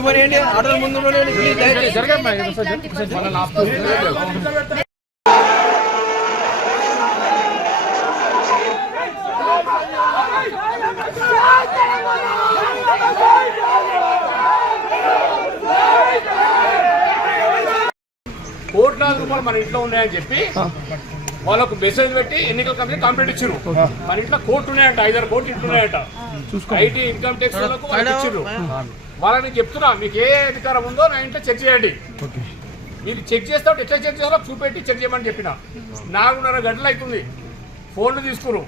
ముందు పనియండి, ఆటోల ముందు ₹1,00,00,000 మన ఇంట్లో ఉన్నాయని చెప్పి వాళ్ళకు మెసేజ్ పెట్టి ఎన్నికల కమిషన్ కంప్లైంట్ ఇచ్చారు. మన ఇంట్లో కోర్టు ఉన్నాయంట, 5-6 కోర్టు ఇంటున్నాయంట. ఐటీ ఇన్కమ్ ట్యాక్స్ వాళ్ళకు ఇచ్చారు. వాళ్ళని చెప్తున్నా, మీకు ఏ అధికారం ఉందో నా ఇంట్లో చెక్ చేయండి. మీరు చెక్ చేస్తే ఎట్లా చెక్ చేయాలో చూపెట్టి చెక్ చేయమని చెప్పిన. 4:30 గంటలు అవుతుంది, ఫోన్లు తీసుకురు.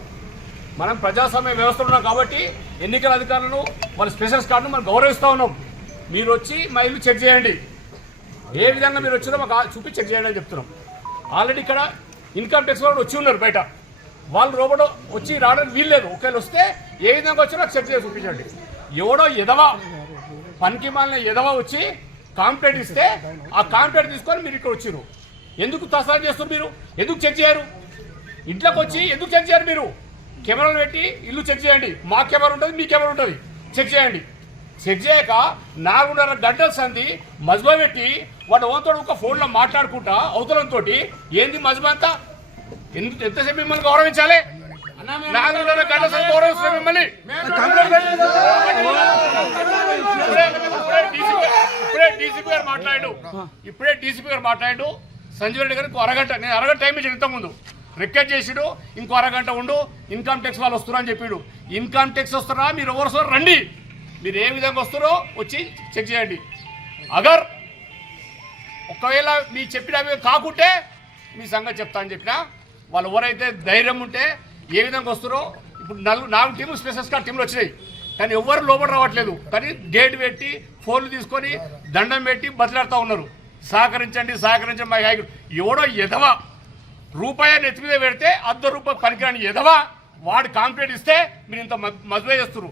మనం ప్రజాస్వామ్య వ్యవస్థ ఉన్నాం కాబట్టి ఎన్నికల అధికారులను వాళ్ళ స్పెషల్స్ కార్డును మనం గౌరవిస్తూ ఉన్నాం. మీరు వచ్చి మా ఇల్లు చెక్ చేయండి, ఏ విధంగా మీరు వచ్చినా మాకు చూపి చెక్ చేయండి అని చెప్తున్నాం. ఆల్రెడీ ఇక్కడ ఇన్కమ్ ట్యాక్స్ వాళ్ళు వచ్చి ఉన్నారు బయట, వాళ్ళు రోబోట్ వచ్చి రావడానికి వీల్లేదు. ఒకవేళ వస్తే ఏ విధంగా వచ్చినా చెక్ చేసి చూపించండి. ఎవడో ఎదవా పనికి మాలిన ఎదవా వచ్చి కాంప్లైంట్ ఇస్తే ఆ కాంప్లైంట్ తీసుకొని మీరు ఇక్కడ వచ్చారు. ఎందుకు తసారం చేస్తారు? మీరు ఎందుకు చెక్ చేయరు? ఇంట్లోకి వచ్చి ఎందుకు చెక్ చేయరు? మీరు కెమెరాలు పెట్టి ఇల్లు చెక్ చేయండి. మా కెమెరా ఉంటుంది, మీ కెమెరా ఉంటుంది, చెక్ చేయండి. చెక్ చేయక 4:30 గంటల సంది మజ్బా పెట్టి వాడు ఓతోడు ఒక ఫోన్లో మాట్లాడుకుంటా అవతలంతో ఏంది మజ్బా అంతా? ఎంతసేపు మిమ్మల్ని గౌరవించాలి? 4:30 గంటల సంది గౌరవిస్తున్నారు మిమ్మల్ని. ఇప్పుడే డీసీపీ గారు మాట్లాడు. సంజీవ్ రెడ్డి గారికి అరగంట, నేను అరగంట టైం ఇచ్చాను ఇంతకుముందు. రిక్వెస్ట్ చేసిడు, ఇంకో అరగంట ఉండు, ఇన్కమ్ ట్యాక్స్ వాళ్ళు వస్తున్నారు అని చెప్పాడు. ఇన్కమ్ ట్యాక్స్ వస్తారా? మీరు ఎవరు వస్తారు రండి, మీరు ఏ విధంగా వస్తారో వచ్చి చెక్ చేయండి. అగర్ ఒకవేళ మీ చెప్పిన కాకుంటే మీ సంగతి చెప్తా అని చెప్పిన. వాళ్ళు ఎవరైతే ధైర్యం ఉంటే ఏ విధంగా వస్తారో. ఇప్పుడు 4 టీములు స్పెషల్స్ కార్డ్ టీంలు వచ్చినాయి, కానీ ఎవరు లోపల రావట్లేదు. కానీ గేట్ పెట్టి ఫోన్లు తీసుకొని దండం పెట్టి బదిలాడుతూ ఉన్నారు. సహకరించండి, సహకరించండి. మా ఎవడో ఎదవా రూపాయి నెత్తి మీద పెడితే ₹1,00,000 పనికిరాని ఎదవా వాడు కాంప్లైంట్ ఇస్తే మీరు ఇంత మజువే చేస్తున్నారు.